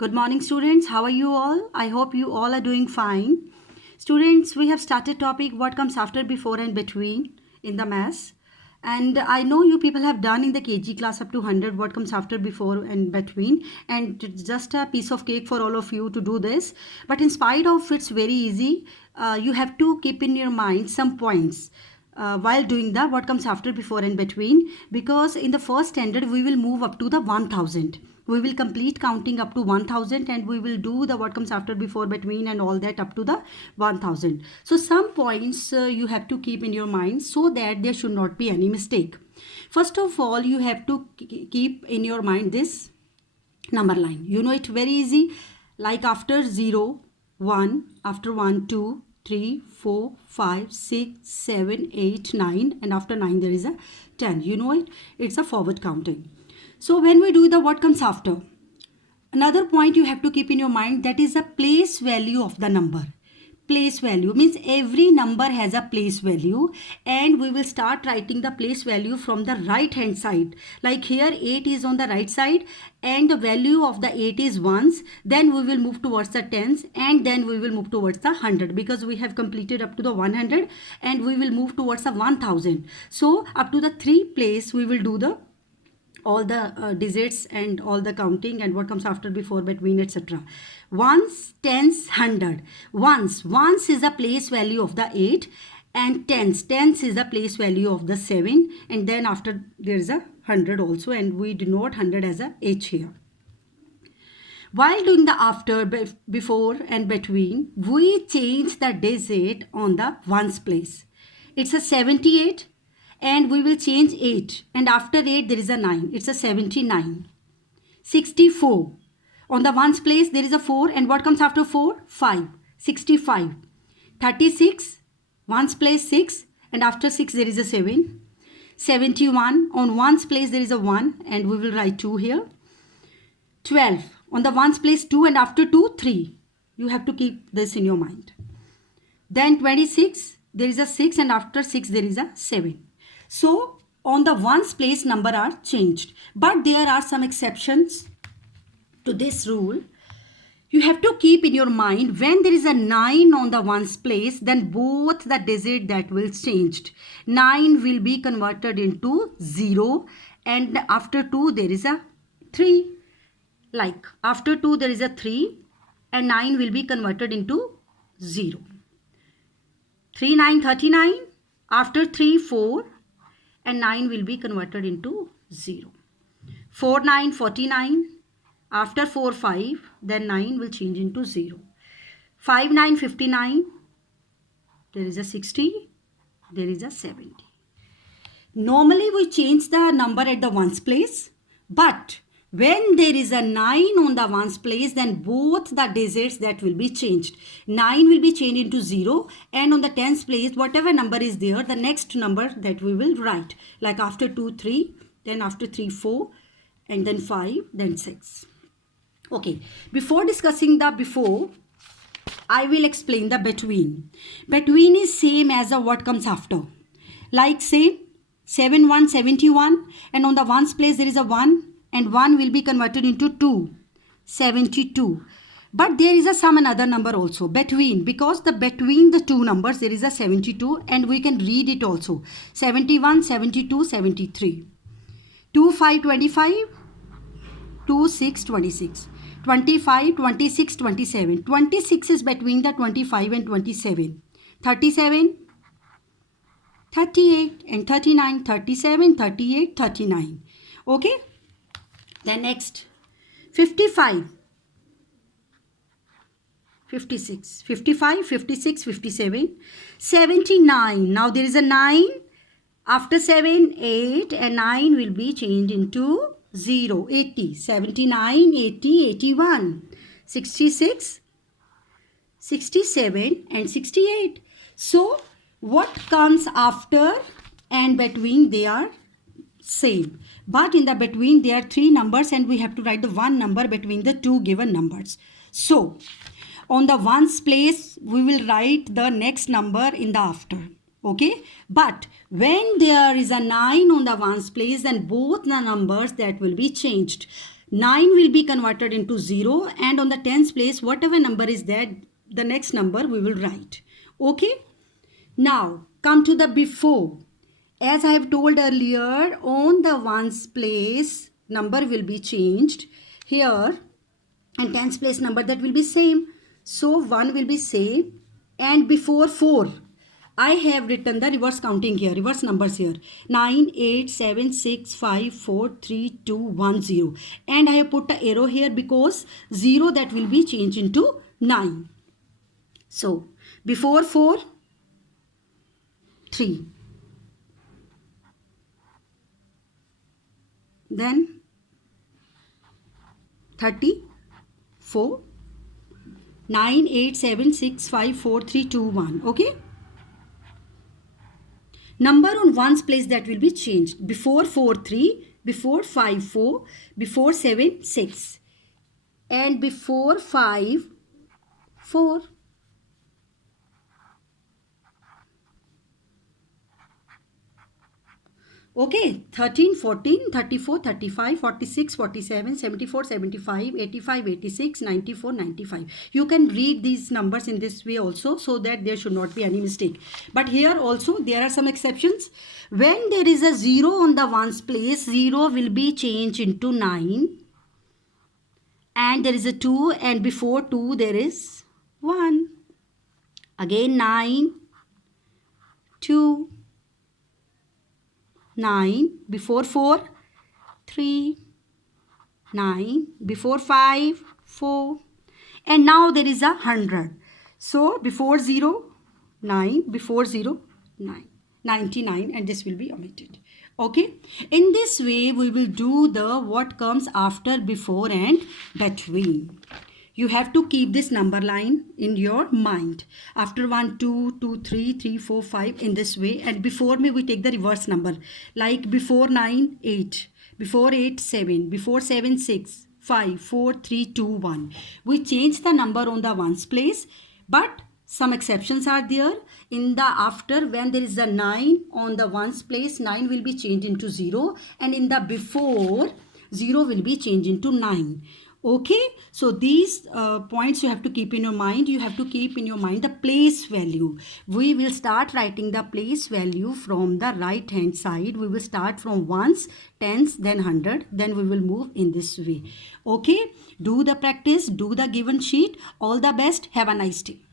Good morning, students. How are you all? I hope you all are doing fine. Students, we have started topic what comes after, before and between in the maths. And I know you people have done in the KG class up to 100 what comes after, before and between. And it's just a piece of cake for all of you to do this. But in spite of it's very easy, you have to keep in your mind some points. While doing the what comes after, before and between, because in the first standard we will move up to the 1000. We will complete counting up to 1000 and we will do the what comes after, before, between and all that up to the 1000. So some points you have to keep in your mind so that there should not be any mistake. First of all, you have to keep in your mind this number line. You know it very easy, like after 0 1, after 1 2 3 4 5 6 7 8 9, and after 9 there is a 10. You know it, it's a forward counting. So when we do the what comes after, another point you have to keep in your mind, that is the place value of the number. Place value means every number has a place value, and we will start writing the place value from the right hand side. Like here 8 is on the right side and the value of the 8 is ones. Then we will move towards the tens and then we will move towards the 100, because we have completed up to the 100 and we will move towards the 1000. So up to the 3 place we will do the all the digits and all the counting and what comes after, before, between, etc. Ones, tens, 100. Ones is the place value of the 8, and tens is the place value of the 7, and then after there is a 100 also, and we denote 100 as a H here. While doing the after, before and between, we change the digit on the ones place. It's a 78 and we will change 8, and after 8 there is a 9. It's a 79. 64. On the ones place there is a 4, and what comes after 4? 5. 65. 36. Ones place 6, and after 6 there is a 7. 71. On ones place there is a 1, and we will write 2 here. 12. On the ones place 2, and after 2 3. You have to keep this in your mind. Then 26, there is a 6, and after 6 there is a 7. So on the ones place number are changed, but there are some exceptions to this rule. You have to keep in your mind, when there is a 9 on the ones place, then both the digit that will changed. 9 will be converted into 0, and after 2 there is a 3. Like after 2 there is a 3 and 9 will be converted into 0. 3 9 39, after 3 4 and 9 will be converted into 0. 4 9 49, after 4 5, then 9 will change into 0. 5 9 59, there is a 60, there is a 70. Normally we change the number at the ones place, but when there is a 9 on the ones place, then both the digits that will be changed. 9 will be changed into 0, and on the tens place, whatever number is there, the next number that we will write. Like after 2, 3, then after 3, 4, and then 5, then 6. Okay, before discussing the before, I will explain the between. Between is same as the what comes after. Like say 7 1 71, and on the ones place there is a 1, and 1 will be converted into 2, 72. But there is a some another number also between, because the between the two numbers there is a 72, and we can read it also. 71 72 73. 2 5 25, 2 6 26, 25 26 27. 26 is between the 25 and 27. 37 38 and 39. 37 38 39. Okay. Then next 55, 56, 55, 56, 57, 79. Now there is a 9. After 7, 8, and 9 will be changed into 0. 80, 79, 80, 81, 66, 67, and 68. So what comes after and between, they are same, but in the between there are 3 numbers, and we have to write the one number between the 2 given numbers. So on the ones place we will write the next number in the after. Okay, but when there is a 9 on the ones place, then both the numbers that will be changed. 9 will be converted into 0, and on the tens place, whatever number is there, the next number we will write. Okay. Now come to the before. As I have told earlier, on the ones place number will be changed here, and tens place number that will be same. So 1 will be same, and before 4 I have written the reverse counting here, reverse numbers here. 9, 8, 7, 6, 5, 4, 3, 2, 1, 0. And I have put the arrow here because 0 that will be changed into 9. So before 4, 3. Then 34. 9, 8, 7, 6, 5, 4, 3, 2, 1. Okay. Number on ones place that will be changed. Before 4, 3. Before 5, 4. Before 7, 6. And before 5, 4. Okay, 13, 14, 34, 35, 46, 47, 74, 75, 85, 86, 94, 95. You can read these numbers in this way also, so that there should not be any mistake. But here also there are some exceptions. When there is a 0 on the ones place, 0 will be changed into 9. And there is a 2, and before 2 there is 1. Again 9, 2. 9, before 4, 3, 9, before 5, 4, and now there is a 100. So before 0, 9, before 0, 9, 99, and this will be omitted. Okay, in this way we will do the what comes after, before, and between. You have to keep this number line in your mind. After 1, 2, 2, 3, 3, 4, 5 in this way. And before me we take the reverse number. Like before 9, 8. Before 8, 7. Before 7, 6, 5, 4, 3, 2, 1. We change the number on the ones place. But some exceptions are there. In the after, when there is a 9 on the ones place, 9 will be changed into 0. And in the before, 0 will be changed into 9. Okay, so these points you have to keep in your mind. You have to keep in your mind the place value. We will start writing the place value from the right hand side. We will start from ones, tens, then 100. Then we will move in this way. Okay, do the practice, do the given sheet. All the best. Have a nice day.